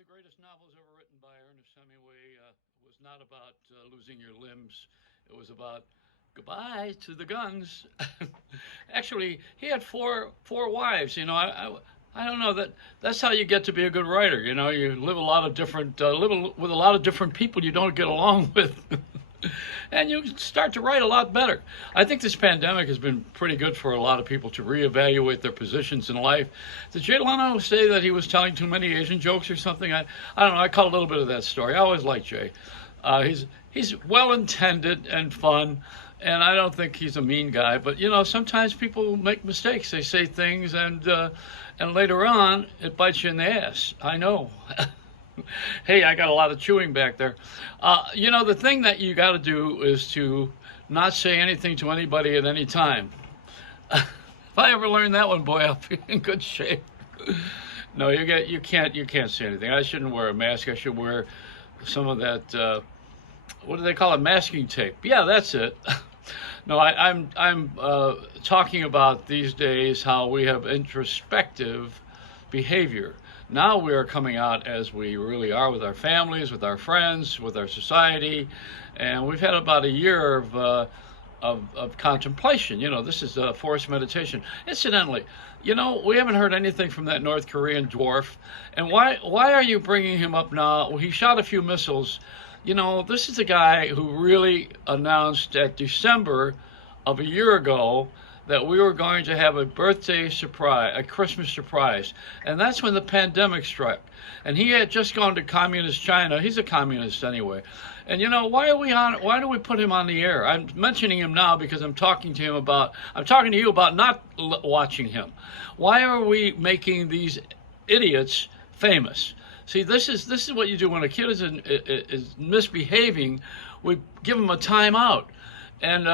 the greatest novels ever written by Ernest Hemingway was not about losing your limbs. It was about goodbye to the guns. Actually, he had four wives. I don't know that that's how you get to be a good writer. You live a lot of different with a lot of different people you don't get along with. And you start to write a lot better. I think this pandemic has been pretty good for a lot of people to reevaluate their positions in life. Did Jay Leno say that he was telling too many Asian jokes or something? I don't know. I caught a little bit of that story. I always liked Jay. He's well intended and fun, and I don't think he's a mean guy. But sometimes people make mistakes. They say things, and later on it bites you in the ass. I know. Hey, I got a lot of chewing back there. The thing that you got to do is to not say anything to anybody at any time. If I ever learn that one, boy, I'll be in good shape. No, you can't say anything. I shouldn't wear a mask. I should wear some of that. What do they call it? Masking tape. Yeah, that's it. No, I'm talking about these days how we have introspective behavior. Now we are coming out as we really are with our families, with our friends, with our society, and we've had about a year of contemplation. This is forced meditation. Incidentally, we haven't heard anything from that North Korean dwarf, and why are you bringing him up now? Well, he shot a few missiles. This is a guy who really announced at December of a year ago that we were going to have a birthday surprise, a Christmas surprise. And that's when the pandemic struck. And he had just gone to communist China. He's a communist anyway. And why do we put him on the air? I'm mentioning him now because I'm talking to you about not watching him. Why are we making these idiots famous? See, this is what you do when a kid is misbehaving. We give him a timeout. And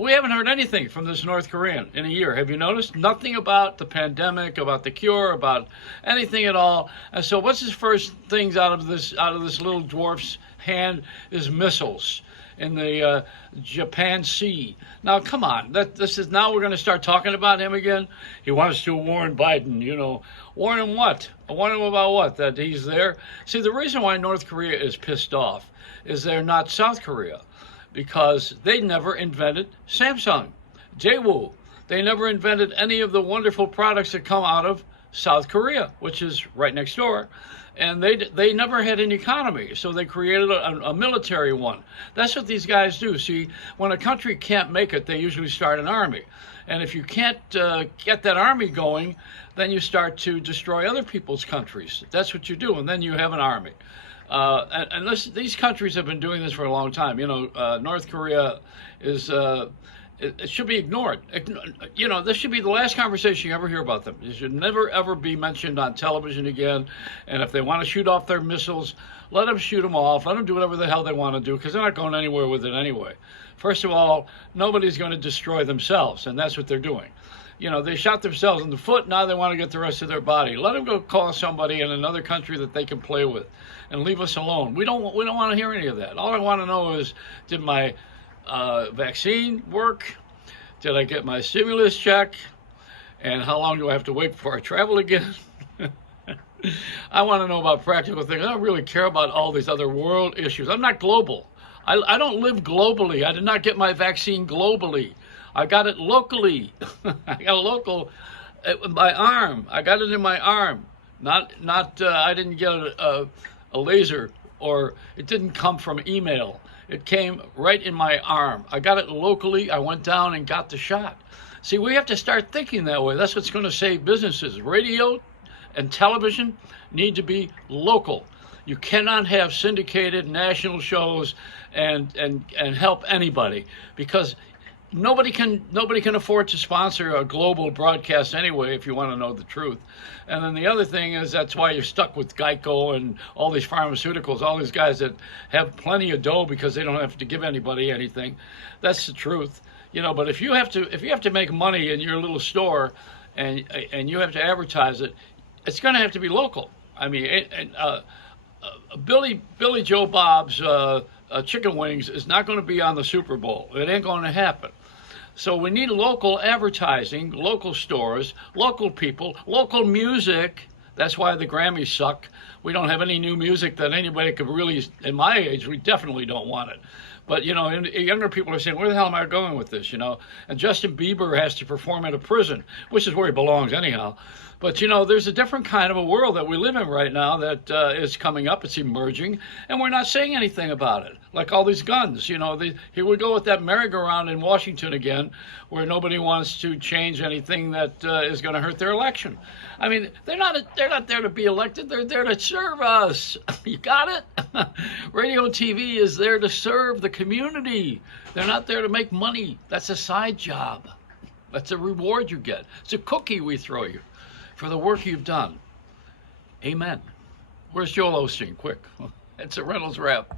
we haven't heard anything from this North Korean in a year. Have you noticed? Nothing about the pandemic, about the cure, about anything at all. And so what's his first things out of this little dwarf's hand is missiles in the Japan Sea. Now, come on. Now we're going to start talking about him again? He wants to warn Biden, Warn him what? Warn him about what? That he's there? See, the reason why North Korea is pissed off is they're not South Korea. Because they never invented Samsung, Daewoo. They never invented any of the wonderful products that come out of South Korea, which is right next door. And they never had an economy, so they created a military one. That's what these guys do. See, when a country can't make it, they usually start an army. And if you can't get that army going, then you start to destroy other people's countries. That's what you do, and then you have an army. These countries have been doing this for a long time. North Korea is, it should be ignored. This should be the last conversation you ever hear about them. It should never, ever be mentioned on television again. And if they want to shoot off their missiles, let them shoot them off. Let them do whatever the hell they want to do, because they're not going anywhere with it anyway. First of all, nobody's going to destroy themselves, and that's what they're doing. They shot themselves in the foot. Now they want to get the rest of their body. Let them go call somebody in another country that they can play with, and leave us alone. We don't want to hear any of that. All I want to know is, did my vaccine work? Did I get my stimulus check? And how long do I have to wait before I travel again? I want to know about practical things. I don't really care about all these other world issues. I'm not global. I don't live globally. I did not get my vaccine globally. I got it locally. I got a local, my arm. I got it in my arm. Not. I didn't get a laser, or it didn't come from email. It came right in my arm. I got it locally. I went down and got the shot. See, we have to start thinking that way. That's what's going to save businesses. Radio and television need to be local. You cannot have syndicated national shows and help anybody, because nobody can afford to sponsor a global broadcast anyway, if you want to know the truth. And then the other thing is, that's why you're stuck with Geico and all these pharmaceuticals, all these guys that have plenty of dough because they don't have to give anybody anything. That's the truth. But if you have to make money in your little store, and you have to advertise it, it's going to have to be local. I mean, Billy Joe Bob's chicken wings is not going to be on the Super Bowl. It ain't going to happen. So we need local advertising, local stores, local people, local music. That's why the Grammys suck. We don't have any new music that anybody could really, in my age, we definitely don't want it. But, you know, and younger people are saying, where the hell am I going with this, you know? And Justin Bieber has to perform at a prison, which is where he belongs anyhow. But, you know, there's a different kind of a world that we live in right now that is coming up. It's emerging, and we're not saying anything about it. Like all these guns, you know, here we go with that merry-go-round in Washington again, where nobody wants to change anything that is going to hurt their election. I mean, they're not there to be elected. They're there to serve us. You got it? Radio and TV is there to serve the community. They're not there to make money. That's a side job. That's a reward you get. It's a cookie we throw you for the work you've done. Amen. Where's Joel Osteen? Quick. It's a Reynolds Wrap.